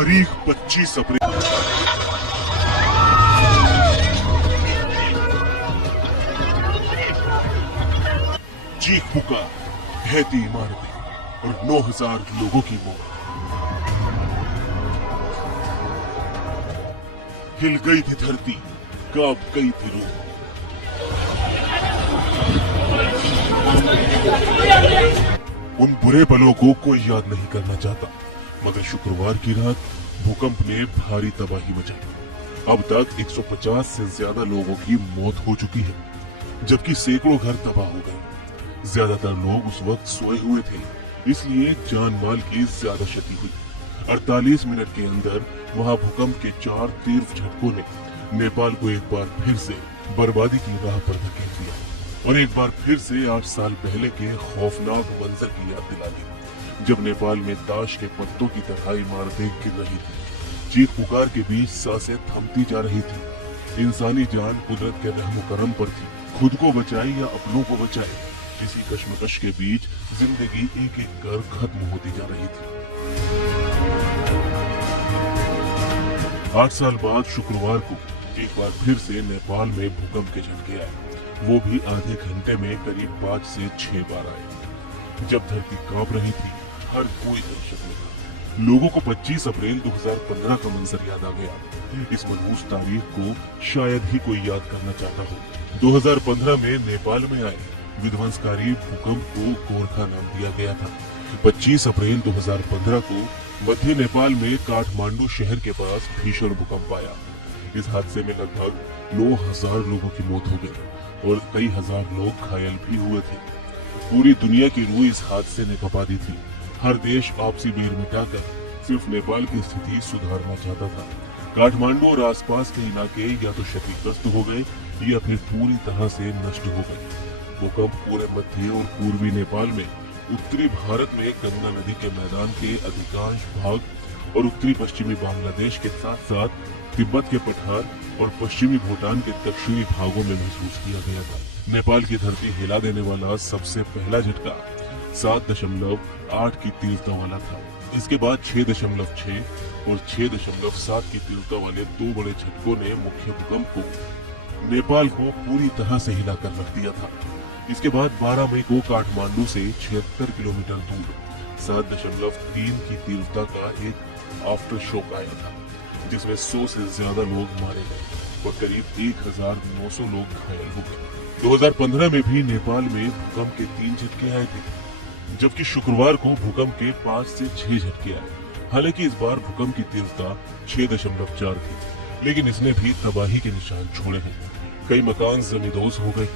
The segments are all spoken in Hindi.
तारीख 25 अप्रैल। चीख पुकार, ढहती इमारतें और 9,000 लोगों की मौत। हिल गई थी धरती, कांप गई थी रूह। उन बुरे पलों को कोई याद नहीं करना चाहता, मगर शुक्रवार की रात भूकंप ने भारी तबाही मचाई। अब तक 150 से ज्यादा लोगों की मौत हो चुकी है, जबकि सैकड़ों घर तबाह हो गए। ज्यादातर लोग उस वक्त सोए हुए थे, इसलिए जान माल की ज्यादा क्षति हुई। 48 मिनट के अंदर वहां भूकंप के 4 तीव्र झटकों ने नेपाल को एक बार फिर से बर्बादी की राह पर धकेल दिया और एक बार फिर से 8 साल पहले के खौफनाक मंजर की याद दिला दी, जब नेपाल में ताश के पत्तों की तरह इमारतें गिर रही थी। चीख पुकार के बीच सांसें थमती जा रही थी। इंसानी जान कुदरत के रहम करम पर थी। खुद को बचाए या अपनों को बचाए, किसी कश्मकश के बीच जिंदगी एक एक कर खत्म होती जा रही थी। 8 साल बाद शुक्रवार को एक बार फिर से नेपाल में भूकंप के झटके आए, वो भी आधे घंटे में करीब 5 से 6 बार आए। जब धरती कांप रही थी, हर कोई दहशत में था। लोगों को 25 अप्रैल 2015 का मंजर याद आ गया। इस मनहूस तारीख को शायद ही कोई याद करना चाहता हो। 2015 में नेपाल में आए विध्वंसकारी भूकंप को गोरखा नाम दिया गया था। 25 अप्रैल 2015 को मध्य नेपाल में काठमांडू शहर के पास भीषण भूकंप आया। इस हादसे में लगभग 9,000 लोगों की मौत हो गई और कई हजार लोग घायल भी हुए थे। पूरी दुनिया की रूह इस हादसे ने कपा दी थी। हर देश आपसी बैर मिटाकर सिर्फ नेपाल की स्थिति सुधारना चाहता था। काठमांडू और आसपास के इलाके या तो क्षतिग्रस्त हो गए या फिर पूरी तरह से नष्ट हो गए। भूकंप पूरे मध्य और पूर्वी नेपाल में, उत्तरी भारत में गंगा नदी के मैदान के अधिकांश भाग और उत्तरी पश्चिमी बांग्लादेश के साथ साथ तिब्बत के पठार और पश्चिमी भूटान के दक्षिणी भागों में महसूस किया गया था। नेपाल की धरती हिला देने वाला सबसे पहला झटका 7.8 की तीव्रता वाला था। इसके बाद 6.6 और 6.7 की तीव्रता वाले 2 बड़े झटकों ने मुख्य भूकंप को नेपाल को पूरी तरह से हिलाकर रख दिया था। इसके बाद 12 मई को काठमांडू से 76 किलोमीटर दूर 7.3 की तीव्रता का एक आफ्टर शॉक आया था, जिसमें 100 से ज्यादा लोग मारे गए और करीब 1,900 लोग घायल हो गए। 2015 में भी नेपाल में भूकंप के 3 झटके आए थे, जबकि शुक्रवार को भूकंप के 5 से 6 झटके आए। हालांकि इस बार भूकंप की तीव्रता 6.4 थी, लेकिन इसने भी तबाही के निशान छोड़े हैं। कई मकान जमींदोज हो गए।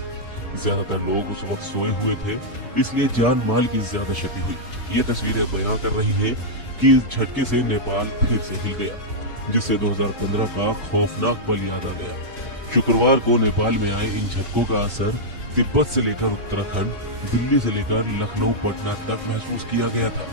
ज्यादातर लोग उस वक्त सोए हुए थे, इसलिए जान माल की ज्यादा क्षति हुई। ये तस्वीरें बयां कर रही है कि इस झटके से नेपाल फिर से हिल गया, जिससे 2015 का खौफनाक पल याद आ गया। शुक्रवार को नेपाल में आए इन झटकों का असर तिब्बत से लेकर उत्तराखंड, दिल्ली से लेकर लखनऊ, पटना तक महसूस किया गया था।